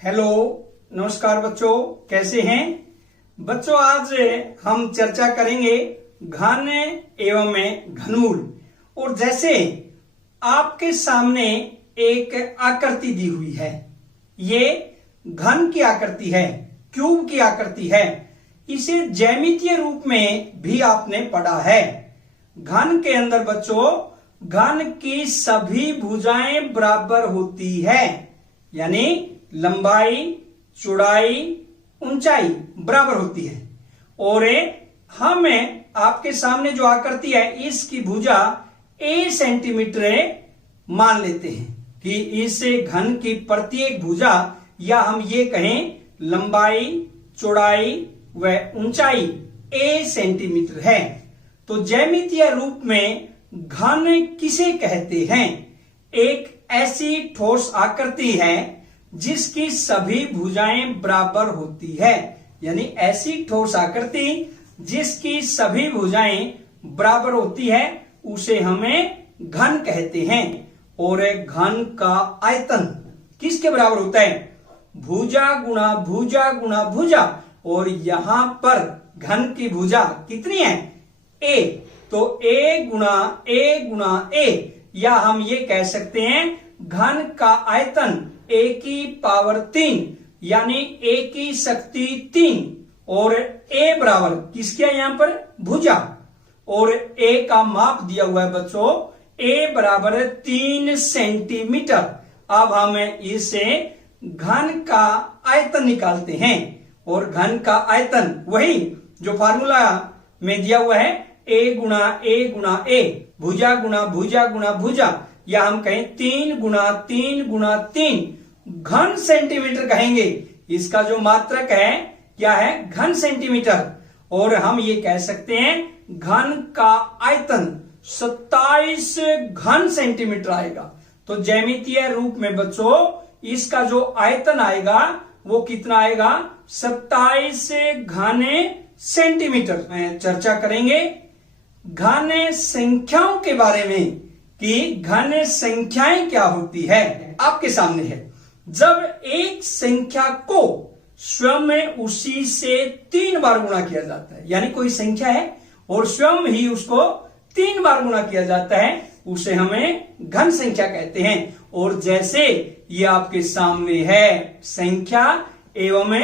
Hello, नमस्कार बच्चों, कैसे हैं बच्चों। आज हम चर्चा करेंगे घन एवं घनमूल। और जैसे आपके सामने एक आकृति दी हुई है, ये घन की आकृति है, क्यूब की आकृति है। इसे ज्यामितीय रूप में भी आपने पढ़ा है। घन के अंदर बच्चों घन की सभी भुजाएं बराबर होती है, यानी लंबाई, चौड़ाई, ऊंचाई बराबर होती है। और हम आपके सामने जो आकृति है, इसकी भुजा a सेंटीमीटर मान लेते हैं कि इस घन की प्रत्येक भुजा, या हम ये कहें लंबाई, चौड़ाई व ऊंचाई a सेंटीमीटर है। तो ज्यामितीय रूप में घन किसे कहते हैं? एक ऐसी ठोस आकृति है जिसकी सभी भुजाएं बराबर होती है, यानी ऐसी ठोस आकृति जिसकी सभी भुजाएं बराबर होती है उसे हमें घन कहते हैं। और घन का आयतन किसके बराबर होता है? भुजा गुणा भुजा गुणा भुजा। और यहां पर घन की भुजा कितनी है? a। तो a गुणा a, या हम ये कह सकते हैं घन का आयतन a की पावर 3, यानी a की शक्ति 3। और a बराबर किसके है? यहां पर भुजा। और a का माप दिया हुआ है बच्चों, a बराबर 3 सेंटीमीटर। अब हम इसे घन का आयतन निकालते हैं। और घन का आयतन वही जो फार्मूला में दिया हुआ है, a गुणा a, भुजा गुणा भुजा गुणा भुजा, या हम कहें 3 गुणा 3 गुणा 3 घन सेंटीमीटर कहेंगे। इसका जो मात्रक है क्या है? घन सेंटीमीटर। और हम ये कह सकते हैं घन का आयतन 27 घन सेंटीमीटर आएगा। तो ज्यामितीय रूप में बच्चों इसका जो आयतन आएगा वो कितना आएगा? 27 घन सेंटीमीटर। में चर्चा करेंगे घन संख्याओं के बारे में कि घन संख्याएं क्या होती है। आपके सामने है, जब एक संख्या को स्वयं में उसी से 3 बार गुणा किया जाता है, यानी कोई संख्या है और स्वयं ही उसको 3 बार गुणा किया जाता है, उसे हमें घन संख्या कहते हैं। और जैसे ये आपके सामने है संख्या एवं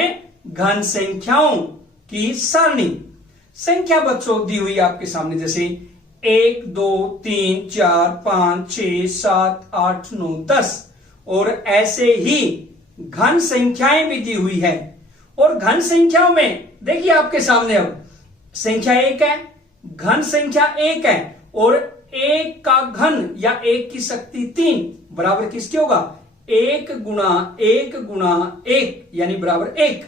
घन संख्याओं की सारणी। संख्या बच्चों दी हुई आपके सामने, जैसे 1 2 3 4 5 6 7 8 9 10। और ऐसे ही घन संख्याएं भी दी हुई है। और घन संख्याओं में देखिए आपके सामने अब संख्या 1 है, घन संख्या 1 है, और 1 का घन या 1 की शक्ति 3 बराबर किसके होगा? 1 गुणा 1 गुणा 1, यानी बराबर 1।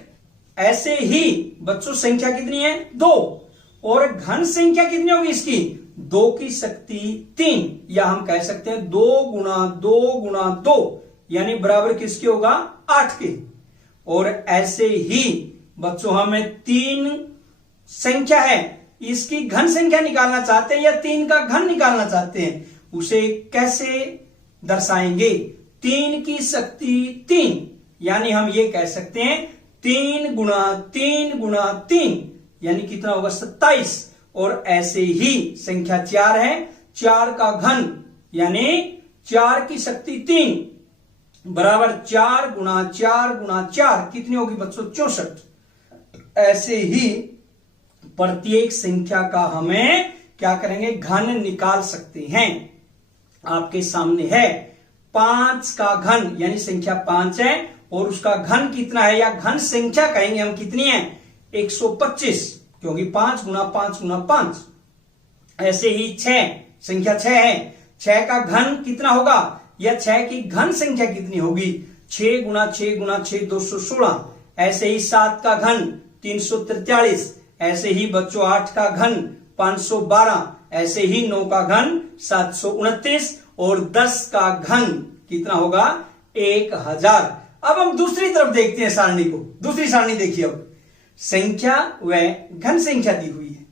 ऐसे ही बच्चों संख्या कितनी है? 2। और घन संख्या कितनी होगी इसकी? 2 की शक्ति 3, या हम कह सकते हैं 2 गुणा 2 गुणा 2, यानी बराबर किसके होगा? 8 के। और ऐसे ही बच्चों हमें 3 संख्या है, इसकी घन संख्या निकालना चाहते हैं या 3 का घन निकालना चाहते हैं, उसे कैसे दर्शाएंगे? 3 की शक्ति 3, यानी हम ये कह सकते हैं 3 गुणा 3 गुणा 3, यानी कितना होगा? 27। और ऐसे ही संख्या 4 है, 4 का घन यानी 4 की शक्ति 3 बराबर 4 गुणा 4 गुणा 4, कितनी होगी बच्चों? 64। ऐसे ही प्रत्येक संख्या का हमें क्या करेंगे? घन निकाल सकते हैं। आपके सामने है 5 का घन, यानी संख्या 5 है और उसका घन कितना है, या घन संख्या कहेंगे हम कितनी है? 125, क्योंकि 5 गुणा 5 गुणा 5। ऐसे ही 6, संख्या 6 है, 6 का घन कितना होगा, या 6 की घन संख्या कितनी होगी? 6 गुणा 6 गुणा 6 216। ऐसे ही 7 का घन 343। ऐसे ही बच्चों 8 का घन 512। ऐसे ही 9 का घन 729। और 10 का घन कितना होगा? 1000। अब हम दूसरी तरफ देखते हैं सारणी को। दूसरी सारणी देखिए, अब संख्या व घन संख्या दी हुई है।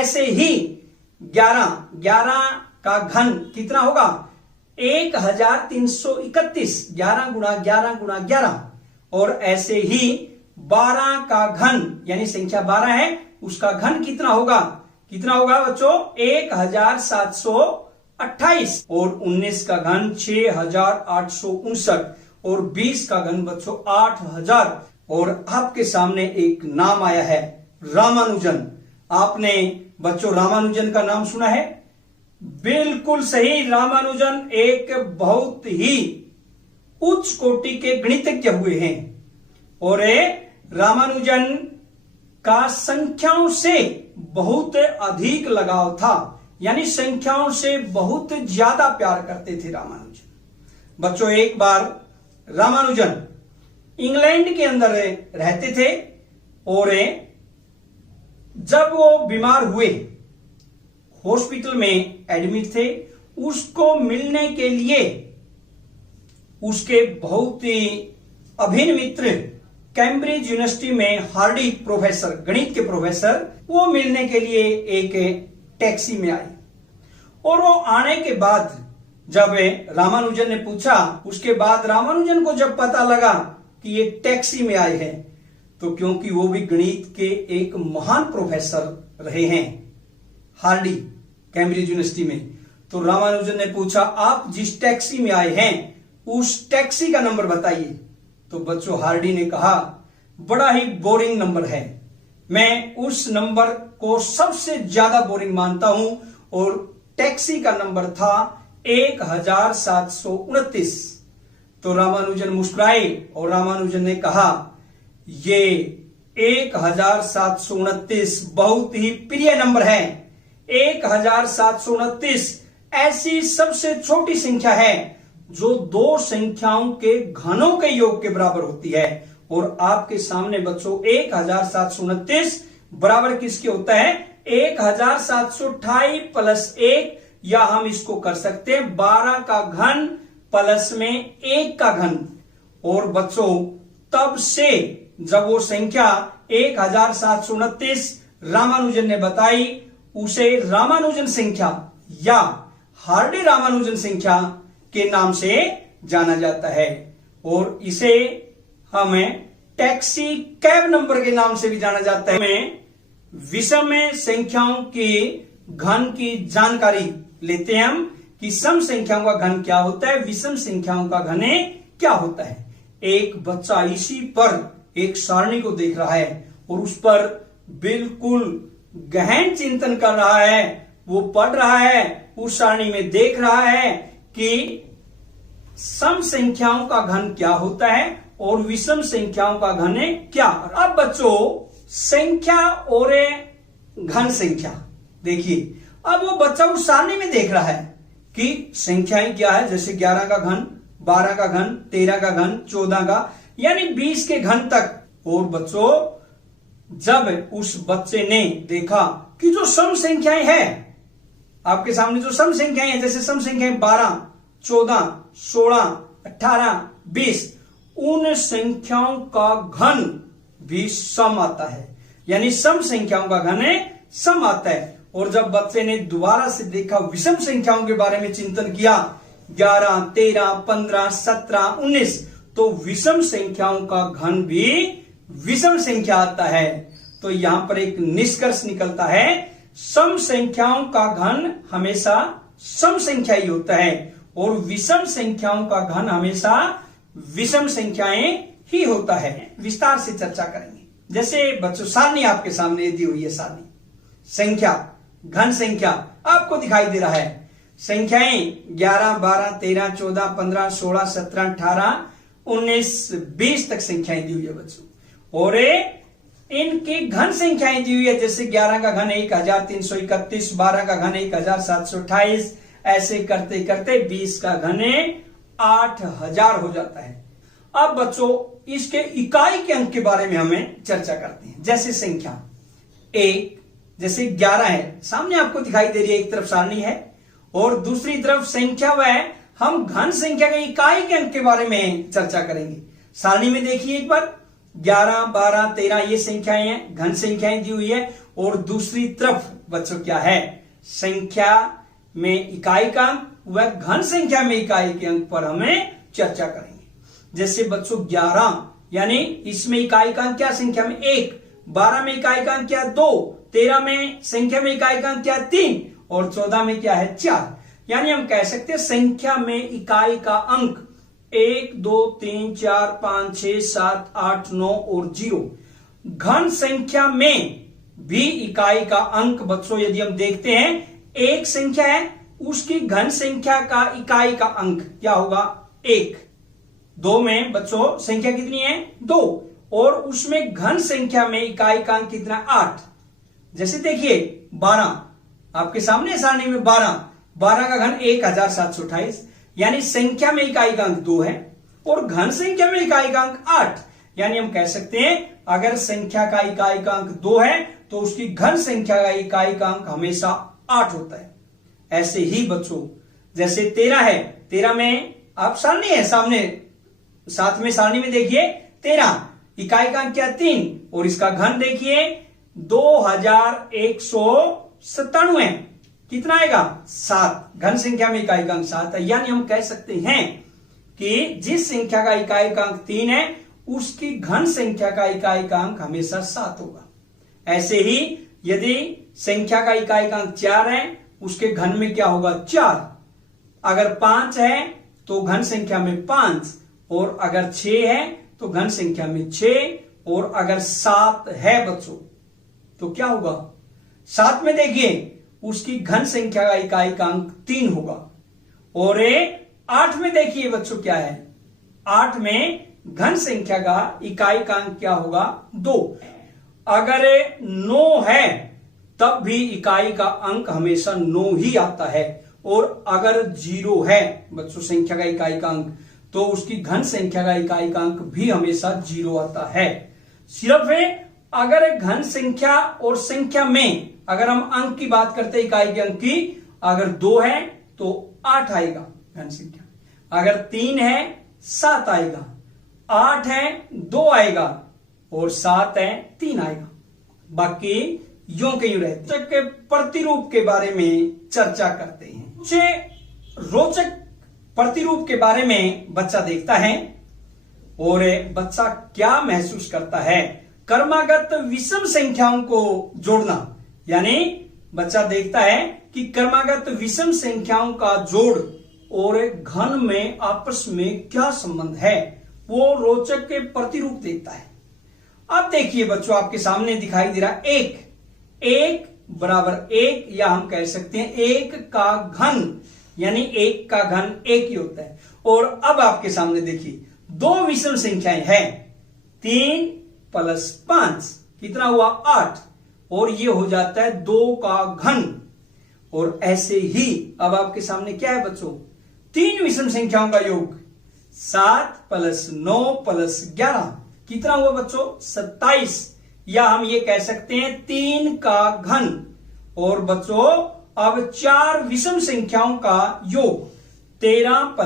ऐसे ही 11 का घन कितना होगा? 1331, 11 गुणा 11 गुणा 11। और ऐसे ही 12 का घन, यानी संख्या 12 है, उसका घन कितना होगा बच्चों? 1728। और 19 का घन 6859 और 20 का घन बच्चों 8000। और आपके सामने एक नाम आया है, रामानुजन। आपने बच्चों रामानुजन का नाम सुना है? बिल्कुल सही, रामानुजन एक बहुत ही उच्च कोटि के गणितज्ञ हुए हैं। और रामानुजन का संख्याओं से बहुत अधिक लगाव था, यानी संख्याओं से बहुत ज्यादा प्यार करते थे रामानुजन। बच्चों एक बार रामानुजन इंग्लैंड के अंदर रहते थे और जब वो बीमार हुए, हॉस्पिटल में एडमिट थे, उसको मिलने के लिए उसके बहुत ही अभिन्न मित्र कैम्ब्रिज यूनिवर्सिटी में हार्डी प्रोफेसर, गणित के प्रोफेसर, वो मिलने के लिए एक टैक्सी में आए। और वो आने के बाद जब रामानुजन ने पूछा, उसके बाद रामानुजन को जब पता लगा कि ये टैक्सी में आए हैं, तो क्योंकि वो भी गणित के एक महान प्रोफेसर रहे हैं हार्डी कैम्ब्रिज यूनिवर्सिटी में, तो रामानुजन ने पूछा, आप जिस टैक्सी में आए हैं उस टैक्सी का नंबर बताइए। तो बच्चों हार्डी ने कहा, बड़ा ही बोरिंग नंबर है, मैं उस नंबर को सबसे ज्यादा बोरिंग मानता हूं। और टैक्सी का नंबर था 1729। तो रामानुजन मुस्कुराए और रामानुजन ने कहा, ये 1729 बहुत ही प्रिय नंबर है। 1729 ऐसी सबसे छोटी संख्या है जो दो संख्याओं के घनों के योग के बराबर होती है। और आपके सामने बच्चों 1729 बराबर किसके होता है? 1728 प्लस 1, या हम इसको कर सकते हैं 12 का घन प्लस में 1 का घन। और बच्चों तब से जब वो संख्या 1729 रामानुजन ने बताई, उसे रामानुजन संख्या या हार्डी रामानुजन संख्या के नाम से जाना जाता है। और इसे हमें टैक्सी कैब नंबर के नाम से भी जाना जाता है। हमें विषम संख्याओं के घन की जानकारी लेते हैं हम कि सम संख्याओं का घन क्या होता है, विषम संख्याओं का घन क्या होता है। एक बच्चा इसी पर एक सारणी को देख रहा है और उस पर बिल्कुल गहन चिंतन कर रहा है। वो पढ़ रहा है, उस सारणी में देख रहा है कि सम संख्याओं का घन क्या होता है और विषम संख्याओं का घन क्या। अब बच्चों संख्या और घन संख्या देखिए, अब वो बच्चा उस सारणी में देख रहा है कि संख्याएं क्या है, जैसे 11 का घन, 12 का घन, 13 का घन, 14 का, यानी 20 के घन तक। और बच्चों जब उस बच्चे ने देखा कि जो सम संख्याएं हैं, आपके सामने जो सम संख्याएं हैं, जैसे सम संख्याएं 12, 14, 16, 18, 20, उन संख्याओं का घन भी सम आता है, यानी सम संख्याओं का घन सम आता है। और जब बच्चे ने दोबारा से देखा, विषम संख्याओं के बारे में चिंतन किया, 11, 13, 15, 17, 19, तो विषम संख्याओं का घन भी विषम संख्या आता है। तो यहां पर एक निष्कर्ष निकलता है, सम संख्याओं का घन हमेशा सम संख्या ही होता है और विषम संख्याओं का घन हमेशा विषम संख्याएं ही होता है। विस्तार से चर्चा करेंगे। जैसे बच्चों सारणी आपके सामने दी हुई है, सारणी संख्या घन संख्या आपको दिखाई दे रहा है। संख्याएं 11, 12, 13, 14, 15, 16, 17, 18, 19, 20 तक संख्याएं दी हुई है बच्चों। और इनकी घन संख्याएं दी हुई है, जैसे 11 का घन 1331, 12 का घन 1728, ऐसे करते करते 20 का घन 8000 हो जाता है। अब बच्चों इसके इकाई के अंक के बारे में हमें चर्चा करते हैं। जैसे संख्या एक, जैसे 11 है, सामने आपको दिखाई दे रही है, एक तरफ सारणी है और दूसरी तरफ संख्या वह हम घन संख्या के इकाई के अंक के बारे में चर्चा करेंगे। सारणी में देखिए एक बार, 11, 12, 13 ये संख्याएं हैं, घन संख्याएं दी हुई है। और दूसरी तरफ बच्चों क्या है, संख्या में इकाई का अंक, वह घन संख्या में इकाई के अंक पर हमें चर्चा करेंगे। जैसे बच्चों 11 यानी इसमें इकाई का अंक क्या संख्या में 1, 12 में इकाई का अंक क्या 2, 13 में संख्या में इकाई का अंक क्या 3 और 14 में क्या है 4। यानी हम कह सकते हैं संख्या में इकाई का अंक 1, 2, 3, 4, 5, 6, 7, 8, 9 और 0। घन संख्या में भी इकाई का अंक बच्चों यदि हम देखते हैं, एक संख्या है उसकी घन संख्या का इकाई का अंक क्या होगा 1। 2 में बच्चों संख्या कितनी है 2 और उसमें घन संख्या में इकाई का अंक कितना 8। जैसे देखिए 12 आपके सामने सारणी में 12 का घन 1728, यानी संख्या में इकाई का अंक 2 है और घन संख्या में इकाई का अंक 8। यानी हम कह सकते हैं अगर संख्या का इकाई का अंक 2 है तो उसकी घन संख्या का इकाई का अंक हमेशा 8 होता है। ऐसे ही बच्चों जैसे 13 है, 13 में आप सारणी है सामने 7 में सारणी में देखिए 13 इकाई का अंक क्या 3 और इसका घन देखिए 2197 है, कितना आएगा 7। घन संख्या में इकाई का अंक 7 है। यानी हम कह सकते हैं कि जिस संख्या का इकाई का अंक 3 है उसकी घन संख्या का इकाई का अंक हमेशा 7 होगा। ऐसे ही यदि संख्या का इकाई का अंक 4 है उसके घन में क्या होगा 4। अगर 5 है तो घन संख्या में 5 और अगर 6 है तो घन संख्या में 6 और अगर 7 है बच्चों तो क्या होगा 7 में देखिए उसकी घन संख्या का इकाई का अंक 3 होगा। और 8 में देखिए बच्चों क्या है 8 में घन संख्या का इकाई का अंक क्या होगा 2। अगर 9 है तब भी इकाई का अंक हमेशा 9 ही आता है और अगर 0 है बच्चों संख्या का इकाई का अंक तो उसकी घन संख्या का इकाई का अंक भी हमेशा 0 आता है। सिर्फ अगर घन संख्या और संख्या में अगर हम अंक की बात करते हैं इकाई के अंक की, अगर 2 है तो 8 आएगा घन संख्या, अगर 3 है 7 आएगा, 8 है 2 आएगा और 7 है 3 आएगा। बाकी यूं के यूं रहते के प्रतिरूप के बारे में चर्चा करते हैं। रोचक प्रतिरूप के बारे में बच्चा देखता है और बच्चा क्या महसूस करता है, क्रमागत विषम संख्याओं को जोड़ना। यानी बच्चा देखता है कि क्रमागत विषम संख्याओं का जोड़ और घन में आपस में क्या संबंध है, वो रोचक के प्रतिरूप देखता है। अब देखिए बच्चों आपके सामने दिखाई दे रहा 1 बराबर 1 या हम कह सकते हैं 1 का घन, यानी 1 का घन 1 ही होता है। और अब आपके सामने देखिए 2 विषम संख्याएं हैं 3 + 5 कितना हुआ 8 और ये हो जाता है 2 का घन। और ऐसे ही अब आपके सामने क्या है बच्चों 3 विषम संख्याओं का योग 7 + 9 + 11 कितना हुआ बच्चों 27 या हम ये कह सकते हैं 3 का घन। और बच्चों अब 4 विषम संख्याओं का योग 13 +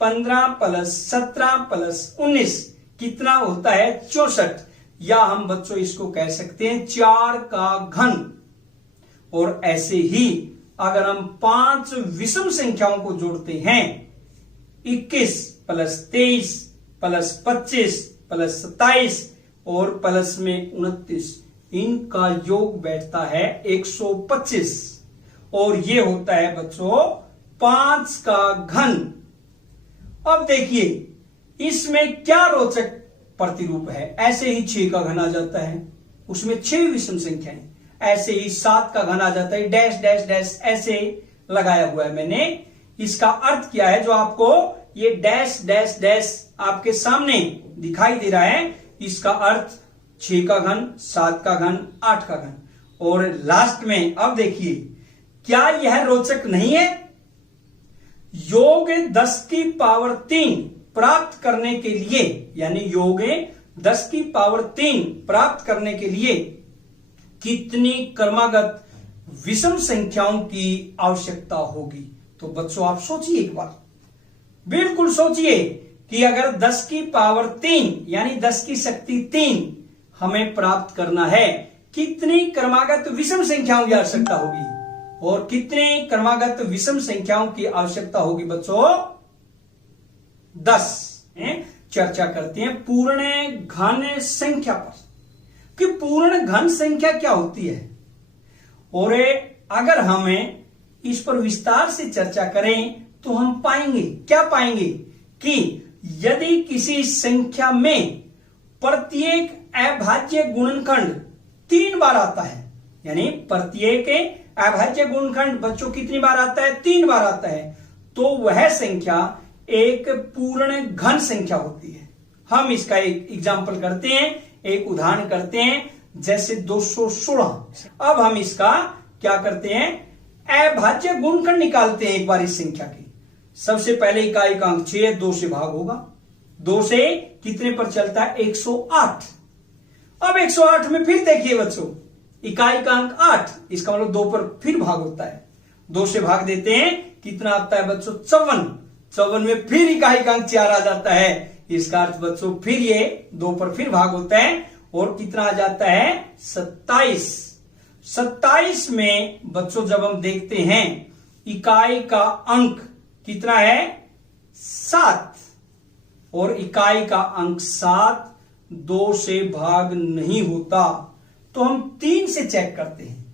15 + 17 + 19 कितना होता है 64 या हम बच्चों इसको कह सकते हैं 4 का घन। और ऐसे ही अगर हम 5 विषम संख्याओं को जोड़ते हैं 21 + 23 + 25 + 27 और प्लस में 29, इनका योग बैठता है 125 और ये होता है बच्चों 5 का घन। अब देखिए इसमें क्या रोचक प्रतिरूप है, ऐसे ही 6 का घन आ जाता है, उसमें 6 विषम संख्याएं, ऐसे ही 7 का घन आ जाता है, डैश डैश डैश ऐसे लगाया हुआ है मैंने। इसका अर्थ क्या है, जो आपको ये डैश डैश डैश आपके सामने दिखाई दे रहा है, इसका अर्थ 6 का घन, 7 का घन, 8 का घन। और लास्ट में अब देखिए क्या यह रोचक नहीं है, योग 10 की पावर 3 प्राप्त करने के लिए, यानी योग 10 की पावर 3 प्राप्त करने के लिए कितनी क्रमागत विषम संख्याओं की आवश्यकता होगी। तो बच्चों आप सोचिए एक बार, बिल्कुल सोचिए कि अगर 10 की पावर 3 यानी 10 की शक्ति 3 हमें प्राप्त करना है, कितनी क्रमागत विषम संख्याओं की आवश्यकता होगी। और कितनी क्रमागत विषम संख्याओं की आवश्यकता होगी बच्चों 10। चर्चा करते हैं पूर्ण घन संख्या पर कि पूर्ण घन संख्या क्या होती है। और अगर हमें इस पर विस्तार से चर्चा करें तो हम पाएंगे, क्या पाएंगे कि यदि किसी संख्या में प्रत्येक अभाज्य गुणनखंड 3 बार आता है, यानी प्रत्येक अभाज्य गुणनखंड बच्चों कितनी बार आता है? 3 बार आता है, तो वह संख्या एक पूर्ण घन संख्या होती है। हम इसका एक एग्जाम्पल करते हैं, एक उदाहरण करते हैं, जैसे 216। अब हम इसका क्या करते हैं? अभाज्य गुणनखंड निकालते हैं एक बार इस संख्या की। सबसे पहले इकाई का अंक 6 है, 2 से भाग होगा। 2 से कितने पर चलता है? 108। अब 108 में फिर देखिए बच्चों, इकाई का अंक 8, इसका मतलब 2 पर फिर भाग होता है। 2 से भाग देते हैं, कितना आता है बच्चों? 54। 54 में फिर इकाई का अंक 4 आ जाता है। इसका अर्थ बच्चों फिर ये 2 पर फिर भाग होता है और कितना आ जाता है? 27। 27 में बच्चों जब हम देखते हैं इकाई का अंक कितना है? 7 और इकाई का अंक 7 2 से भाग नहीं होता, तो हम 3 से चेक करते हैं।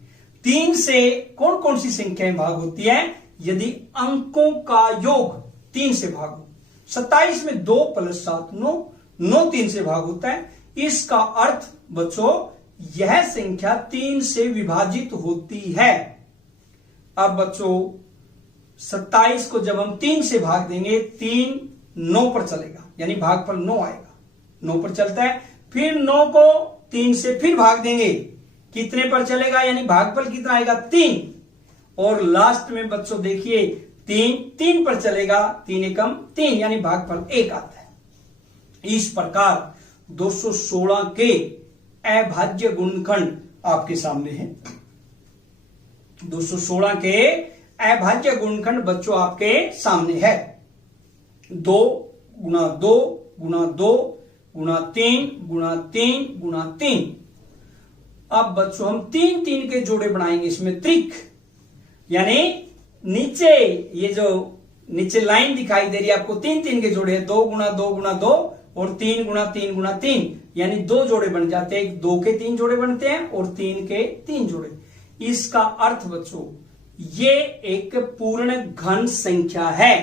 3 से कौन कौन सी संख्याएं भाग होती है? यदि अंकों का योग 3 से भाग हो। 27 में 2 + 7 9, 9 3 से भाग होता है। इसका अर्थ बच्चों यह संख्या 3 से विभाजित होती है। अब बच्चों 27 को जब हम 3 से भाग देंगे, 3 9 पर चलेगा, यानी भागफल 9 आएगा। 9 पर चलता है, फिर 9 को 3 से फिर भाग देंगे, कितने पर चलेगा? यानी भागफल कितना आएगा? 3। और लास्ट में बच्चों देखिए 3 पर चलेगा, 3 एकम 3, यानी भागफल 1 आता है। इस प्रकार 216 के अभाज्य गुणनखंड आपके सामने है। 216 के अभाज्य गुणनखंड बच्चों आपके सामने है। 2 गुणा 2 गुणा 2 गुणा 3 गुणा 3 गुणा 3। अब बच्चों हम 3 के जोड़े बनाएंगे इसमें त्रिक, यानी नीचे ये जो नीचे लाइन दिखाई दे रही है आपको, 3 के जोड़े है। 2 गुणा 2 गुणा 2 और 3 गुणा 3 गुणा 3, यानी 2 जोड़े बन जाते हैं। 2 के 3 जोड़े बनते हैं और 3 के 3 जोड़े। इसका अर्थ बच्चों ये एक पूर्ण घन संख्या है,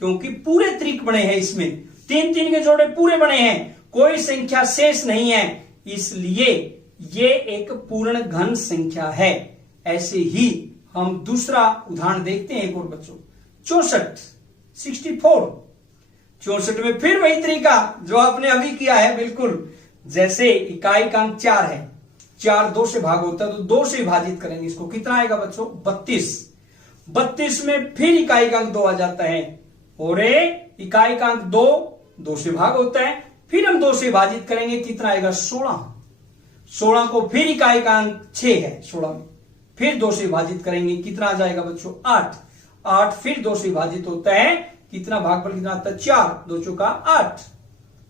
क्योंकि पूरे त्रिक बने हैं इसमें। 3 के जोड़े पूरे बने हैं, कोई संख्या शेष नहीं है, इसलिए ये एक पूर्ण घन संख्या है। ऐसे ही हम दूसरा उदाहरण देखते हैं एक और बच्चों, 64 में फिर वही तरीका जो आपने अभी किया है, बिल्कुल जैसे इकाई का अंक 4 है, 4 2 से भाग होता है, तो 2 से विभाजित करेंगे इसको, कितना आएगा बच्चों? 32 में फिर इकाई का अंक 2 आ जाता है और इकाई का अंक 2 से भाग होता है, फिर हम 2 से विभाजित करेंगे, कितना आएगा? 16 को फिर इकाई का अंक 6 है, 16 में फिर 2 से विभाजित करेंगे, कितना आ जाएगा बच्चों? 8 फिर 2 से विभाजित होता है, कितना भागफल कितना आता है? 4 2 चौका 8।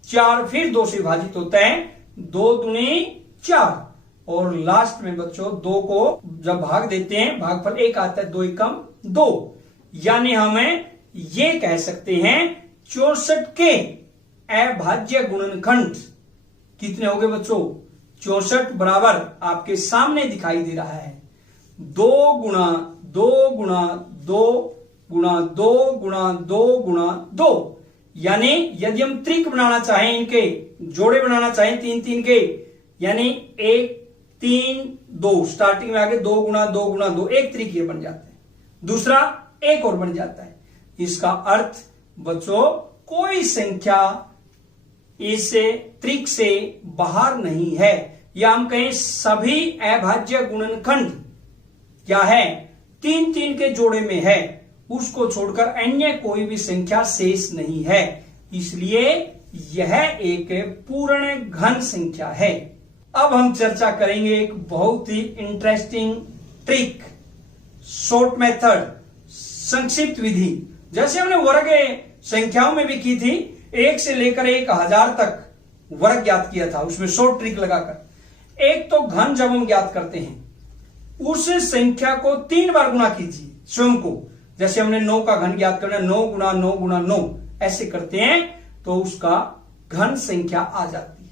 4 फिर 2 से विभाजित होता है, 2 दूनी 4 और लास्ट में बच्चों 2 को जब भाग देते हैं भागफल 1 आता है, 2 एकम 2, यानी हमें ये कह सकते हैं 64 के अभाज्य गुणनखंड कितने हो गए बच्चों? 64 बराबर आपके सामने दिखाई दे रहा है 2 गुणा 2 गुणा 2 गुणा 2 गुणा 2 गुणा 2। यानी यदि हम त्रिक बनाना चाहें, इनके जोड़े बनाना चाहें 3 के, यानी 1 3 2 स्टार्टिंग में आगे 2 गुणा 2 गुणा 2, एक त्रिक ये बन जाता है, दूसरा एक और बन जाता है। इसका अर्थ बच्चों कोई संख्या इस त्रिक से बाहर नहीं है, या हम कहें सभी अभाज्य गुणनखंड क्या है? 3 के जोड़े में है, उसको छोड़कर अन्य कोई भी संख्या शेष नहीं है, इसलिए यह एक पूर्ण घन संख्या है। अब हम चर्चा करेंगे एक बहुत ही इंटरेस्टिंग ट्रिक, शॉर्ट मेथड, संक्षिप्त विधि, जैसे हमने वर्ग संख्याओं में भी की थी। 1 से लेकर 1000 तक वर्ग ज्ञात किया था, उसमें शॉर्ट ट्रिक लगाकर। एक तो घन जब हम ज्ञात करते हैं, उस संख्या को 3 बार गुणा कीजिए स्वयं को, जैसे हमने 9 का घन ज्ञात करना, 9 गुणा 9 गुणा 9 ऐसे करते हैं, तो उसका घन संख्या आ जाती है।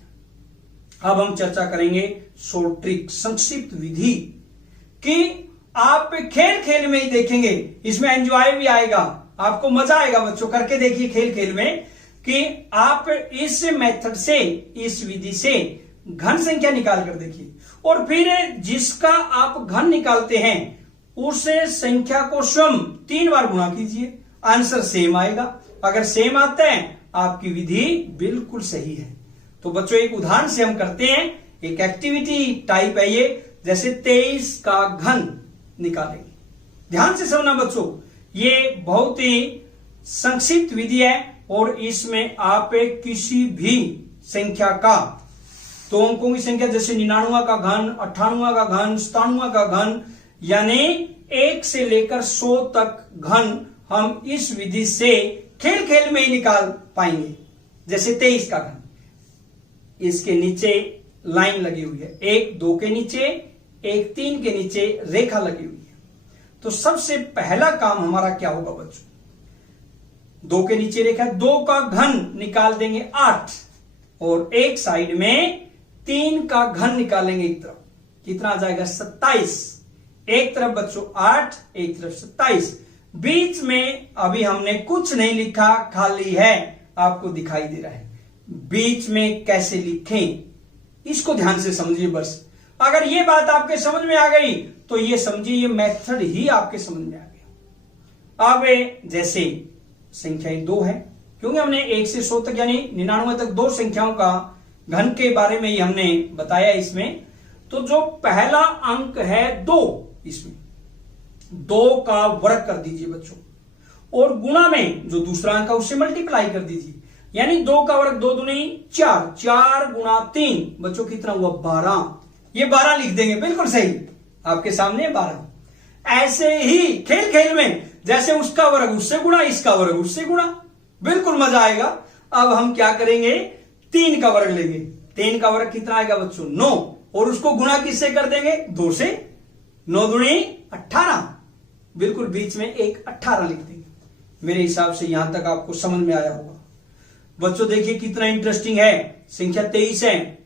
अब हम चर्चा करेंगे शॉर्ट ट्रिक, संक्षिप्त विधि, कि आप खेल खेल में ही देखेंगे, इसमें एंजॉय भी आएगा, आपको मजा आएगा बच्चों, करके देखिए खेल खेल में कि आप इस मेथड से, इस विधि से घन संख्या निकाल कर देखिए, और फिर जिसका आप घन निकालते हैं उस संख्या को स्वयं 3 बार गुणा कीजिए, आंसर सेम आएगा। अगर सेम आता है आपकी विधि बिल्कुल सही है। तो बच्चों एक उदाहरण से हम करते हैं, एक एक्टिविटी टाइप है ये, जैसे 23 का घन निकालेंगे। ध्यान से सुनना बच्चों, ये बहुत ही संक्षिप्त विधि है और इसमें आप किसी भी संख्या का, 2 अंकों की संख्या जैसे 99 का घन, 98 का घन, 97 का घन, यानी 1 से लेकर 100 तक घन हम इस विधि से खेल खेल में ही निकाल पाएंगे। जैसे 23 का घन, इसके नीचे लाइन लगी हुई है, 1 2 के नीचे, 1 3 के नीचे रेखा लगी हुई है। तो सबसे पहला काम हमारा क्या होगा बच्चों, 2 के नीचे रेखा, 2 का घन निकाल देंगे 8, और एक साइड में 3 का घन निकालेंगे एक तरफ, कितना आ जाएगा 27। एक तरफ बच्चों 8, एक तरफ 27। बीच में अभी हमने कुछ नहीं लिखा, खाली है, आपको दिखाई दे रहा है। बीच में कैसे लिखें इसको ध्यान से समझिए बस। अगर ये बात आपके समझ में आ गई तो ये समझिए ये मेथड ही आपके समझ में आ गया। अब जैसे संख्या 2 है, क्योंकि हमने 1 से 100 तक यानी 99 तक 2 संख्याओं का घन के बारे में ही हमने बताया इसमें। तो जो पहला अंक है 2, इसमें 2 का वर्ग कर दीजिए बच्चों, और गुणा में जो दूसरा अंक है उससे मल्टीप्लाई कर दीजिए, यानी 2 का वर्ग 2 दूनी 4, 4 गुणा 3 बच्चों कितना हुआ 12। ये 12 लिख देंगे, बिल्कुल सही, आपके सामने 12। ऐसे ही खेल खेल में जैसे उसका वर्ग उससे गुणा, इसका वर्ग उससे गुणा, बिल्कुल मजा आएगा। अब हम क्या करेंगे, 3 का वर्ग लेंगे, 3 का वर्ग कितना आएगा बच्चों 9, और उसको गुणा किससे कर देंगे 2 से, 9 दूनी 18, बिल्कुल बीच में एक 18 लिख देंगे। मेरे हिसाब से यहां तक आपको समझ में आया होगा बच्चों। देखिए कितना इंटरेस्टिंग है, संख्या 23 है,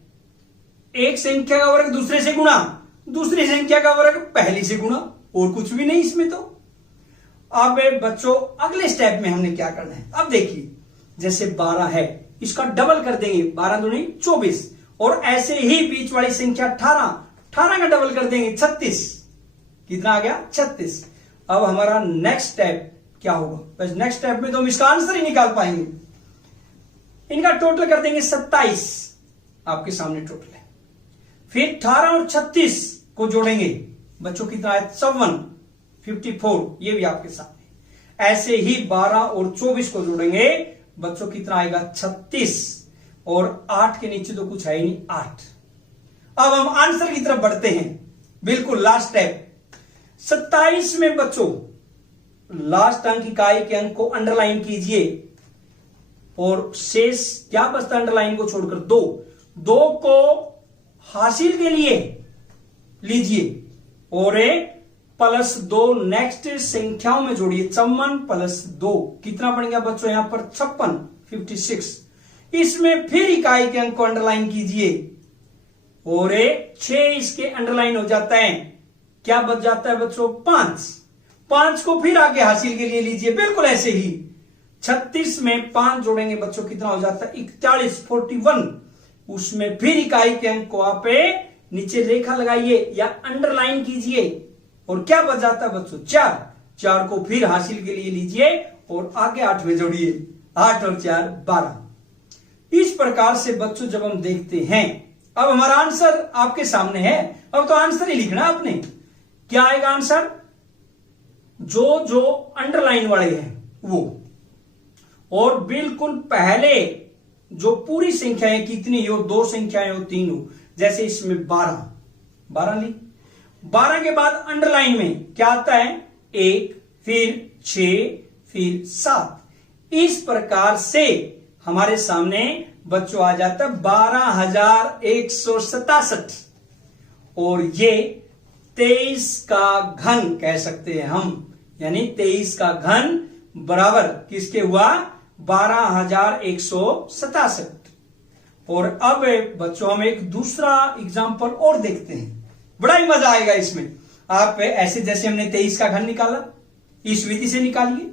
एक संख्या का वर्ग दूसरे से गुणा, दूसरी संख्या का वर्ग पहली से गुणा, और कुछ भी नहीं इसमें। तो अब बच्चों अगले स्टेप में हमने क्या करना है, अब देखिए जैसे 12 है, इसका डबल कर देंगे, 12 दूनी 24, और ऐसे ही बीच वाली संख्या 18, 18 का डबल कर देंगे 36, कितना आ गया 36। अब हमारा नेक्स्ट स्टेप क्या होगा, बस नेक्स्ट स्टेप में तो हम इसका आंसर ही निकाल पाएंगे। इनका टोटल कर देंगे 27, आपके सामने टोटल है। फिर 18 और 36 को जोड़ेंगे बच्चों, कितना है 54, 54, ये भी आपके सामने। ऐसे ही 12 और 24 को जोड़ेंगे बच्चों, कितना आएगा 36, और 8 के नीचे तो कुछ है ही नहीं 8। अब हम आंसर की तरफ बढ़ते हैं, बिल्कुल लास्ट स्टेप। 27 में बच्चों लास्ट अंक इकाई के अंक को अंडरलाइन कीजिए, और शेष क्या बचता अंडरलाइन को छोड़कर 2, 2 को हासिल के लिए लीजिए और +2 नेक्स्ट संख्याओं में जोड़िए, 54 + 2 कितना बन गया बच्चों यहां पर 56, 56। इसमें फिर इकाई के अंक को अंडरलाइन कीजिए और 6 इसके अंडरलाइन हो जाता है, क्या बच जाता है बच्चों 5, 5 को फिर आगे हासिल के लिए लीजिए, बिल्कुल ऐसे ही 36 में 5 जोड़ेंगे बच्चों, कितना हो जाता है 41, 41। उसमें फिर इकाई के अंक को आप नीचे रेखा लगाइए या अंडरलाइन कीजिए, और क्या बच जाता है बच्चों 4, 4 को फिर हासिल के लिए लीजिए और आगे 8 में जोड़िए, 8 और 4 12। इस प्रकार से बच्चों जब हम देखते हैं, अब हमारा आंसर आपके सामने है, अब तो आंसर ही लिखना आपने। क्या आएगा आंसर, जो अंडरलाइन वाले हैं वो, और बिल्कुल पहले जो पूरी संख्याएं कितनी हो, 2 संख्याएं हो 3 हो, जैसे इसमें 12 ली, 12 के बाद अंडरलाइन में क्या आता है 1, फिर 6, फिर 7। इस प्रकार से हमारे सामने बच्चों आ जाता है 12,167, और ये 23 का घन कह सकते हैं हम, यानी 23 का घन बराबर किसके हुआ 12,167। और अब बच्चों हम एक दूसरा एग्जाम्पल और देखते हैं, बड़ा ही मजा आएगा इसमें। आप ऐसे जैसे हमने 23 का घन निकाला, इस विधि से निकालिए।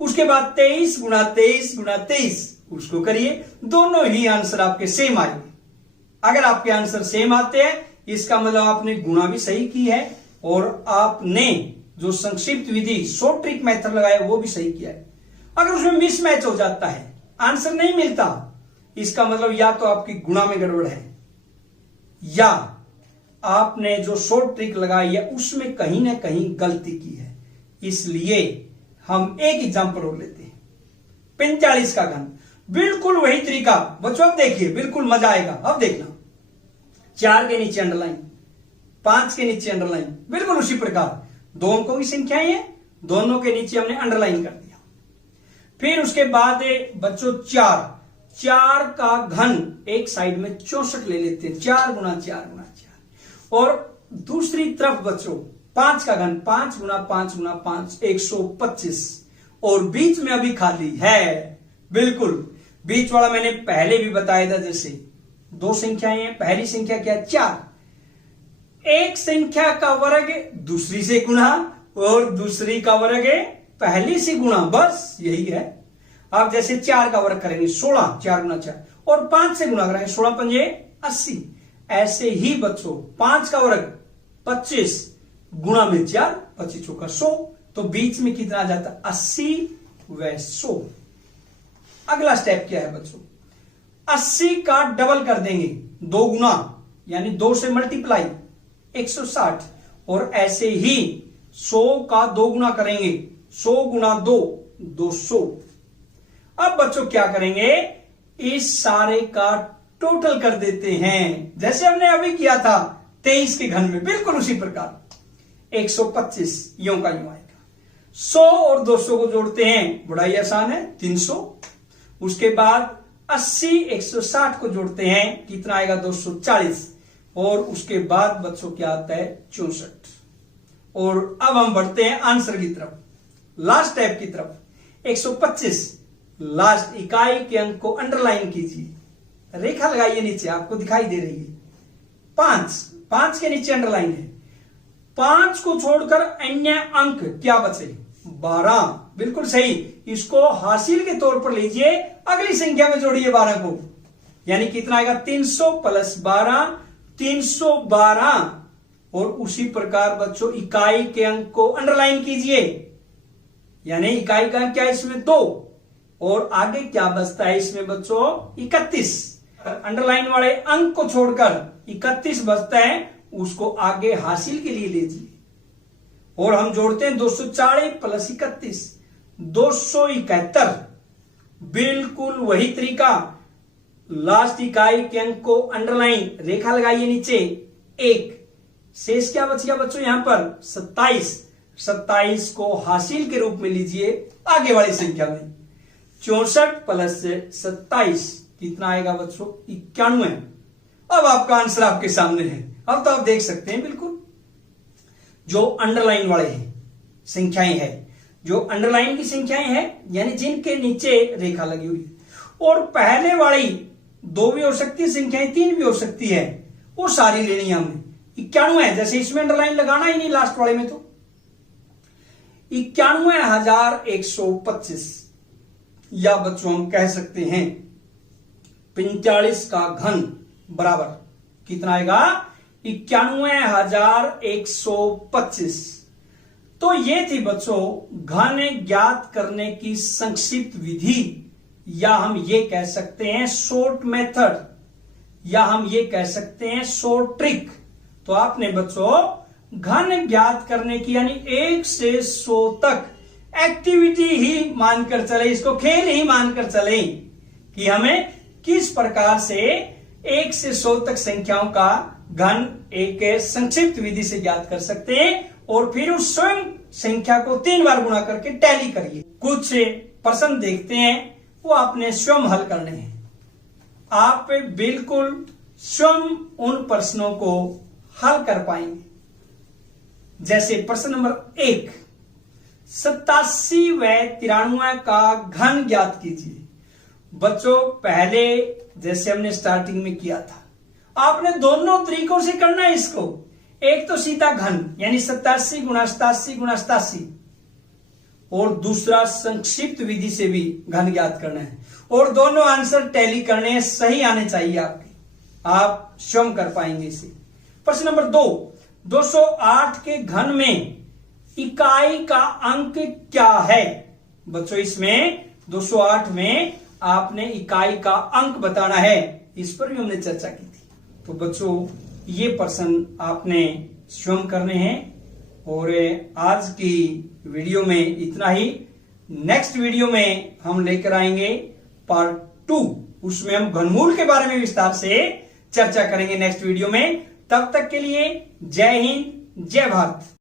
उसके बाद 23 गुणा 23 गुणा 23 उसको करिए, दोनों ही आंसर आपके सेम आएंगे। अगर आपके आंसर सेम आते हैं इसका मतलब आपने गुणा भी सही की है और आपने जो संक्षिप्त विधि शॉर्ट ट्रिक मेथड लगाया वो भी सही किया है। अगर उसमें मिसमैच हो जाता है, आंसर नहीं मिलता, इसका मतलब या तो आपकी गुणा में गड़बड़ है या आपने जो शॉर्ट ट्रिक लगाई है उसमें कहीं ना कहीं गलती की है। इसलिए हम एक एग्जांपल और लेते हैं, 45 का घन, बिल्कुल वही तरीका बच्चों। अब देखिए बिल्कुल मजा आएगा। अब देखना, 4 के नीचे अंडरलाइन, 5 के नीचे अंडरलाइन, बिल्कुल उसी प्रकार 2 अंकों की संख्याएं हैं, दोनों के नीचे हमने अंडरलाइन कर दिया। फिर उसके बाद बच्चों 4 का घन एक साइड में 64 ले लेते हैं, 4 गुणा 4 गुणा 4। और दूसरी तरफ बच्चों 5 का घन, 5 गुणा 5 गुणा 5, 125। और बीच में अभी खाली है, बिल्कुल बीच वाला मैंने पहले भी बताया था। जैसे 2 संख्याएं हैं, पहली संख्या क्या है 4, एक संख्या का वर्ग दूसरी से गुणा और दूसरी का वर्ग पहली से गुणा, बस यही है। आप जैसे 4 का वर्ग करेंगे 16, 4 गुणा 4, और 5 से गुणा करेंगे 16 पंजे 80। ऐसे ही बच्चों 5 का वर्ग 25 गुणा में 4, 25 चौका 100, तो बीच में कितना आ जाता 80 व 100। अगला स्टेप क्या है बच्चों, 80 का डबल कर देंगे, 2 गुना यानी 2 से मल्टीप्लाई 160, और ऐसे ही 100 का 2 गुना करेंगे, 100 गुना 2 200। अब बच्चों क्या करेंगे, इस सारे का टोटल कर देते हैं जैसे हमने अभी किया था 23 के घन में, बिल्कुल उसी प्रकार 125 यूं का यूं आएगा। 100 और 200 को जोड़ते हैं, बड़ा ही आसान है 300। उसके बाद 80 160 को जोड़ते हैं, कितना आएगा 240। और उसके बाद बच्चों क्या आता है 64। और अब हम बढ़ते हैं आंसर की तरफ, लास्ट स्टेप की तरफ। 125 लास्ट इकाई के अंक को अंडरलाइन कीजिए, रेखा लगाइए नीचे, आपको दिखाई दे रही है 5 के नीचे अंडरलाइन है। 5 को छोड़कर अन्य अंक क्या बचे 12, बिल्कुल सही। इसको हासिल के तौर पर लीजिए, अगली संख्या में जोड़िए 12 को, यानी कितना आएगा 300 प्लस 12 312। और उसी प्रकार बच्चों इकाई के अंक को अंडरलाइन कीजिए, यानी इकाई का अंक क्या है इसमें 2, और आगे क्या बचता है इसमें बच्चों 31। अंडरलाइन वाले अंक को छोड़कर 31 बचता है, उसको आगे हासिल के लिए लीजिए। और हम जोड़ते हैं 240 प्लस 31 271। बिल्कुल वही तरीका, लास्ट इकाई के अंक को अंडरलाइन, रेखा लगाइए नीचे 1, शेष क्या बच गया बच्चों यहां पर 27 को हासिल के रूप में लीजिए आगे वाली संख्या में। 64 प्लस 27 कितना आएगा बच्चों 91। अब आपका आंसर आपके सामने है, अब तो आप देख सकते हैं। बिल्कुल जो अंडरलाइन वाले हैं संख्याएं हैं, जो अंडरलाइन की संख्याएं हैं यानी जिनके नीचे रेखा लगी हुई है, और पहले वाली 2 भी हो सकती है संख्याएं, 3 भी हो सकती है, वो सारी लेनी है हमने। 91 है, जैसे इसमें अंडरलाइन लगाना ही नहीं लास्ट वाले में, तो 91,125, या बच्चों हम कह सकते हैं 45 का घन बराबर कितना आएगा 91,125। तो ये थी बच्चों घन ज्ञात करने की संक्षिप्त विधि, या हम ये कह सकते हैं शॉर्ट मेथड, या हम ये कह सकते हैं शॉर्ट ट्रिक। तो आपने बच्चों घन ज्ञात करने की यानी 1 से 100 तक एक्टिविटी ही मानकर चले, इसको खेल ही मानकर चले कि हमें किस प्रकार से 1 से 100 तक संख्याओं का घन एक संक्षिप्त विधि से ज्ञात कर सकते हैं। और फिर उस स्वयं संख्या को 3 बार गुणा करके टैली करिए। कुछ प्रश्न देखते हैं, वो आपने स्वयं हल करने हैं। आप बिल्कुल स्वयं उन प्रश्नों को हल कर पाएंगे। जैसे प्रश्न नंबर 1, 87 व 93 का घन ज्ञात कीजिए। बच्चों पहले जैसे हमने स्टार्टिंग में किया था, आपने दोनों तरीकों से करना है इसको। एक तो सीधा घन यानी 87 गुणा 87 गुणा 87, और दूसरा संक्षिप्त विधि से भी घन ज्ञात करना है, और दोनों आंसर टैली करने हैं, सही आने चाहिए आपके, आप स्वयं कर पाएंगे इसे। प्रश्न नंबर 2, 208 के घन में इकाई का अंक क्या है? बच्चों इसमें 208 में आपने इकाई का अंक बताना है, इस पर भी हमने चर्चा की थी। तो बच्चों ये प्रश्न आपने स्वयं करने हैं, और आज की वीडियो में इतना ही। नेक्स्ट वीडियो में हम लेकर आएंगे पार्ट 2, उसमें हम घनमूल के बारे में विस्तार से चर्चा करेंगे नेक्स्ट वीडियो में। तब तक के लिए जय हिंद, जय भारत।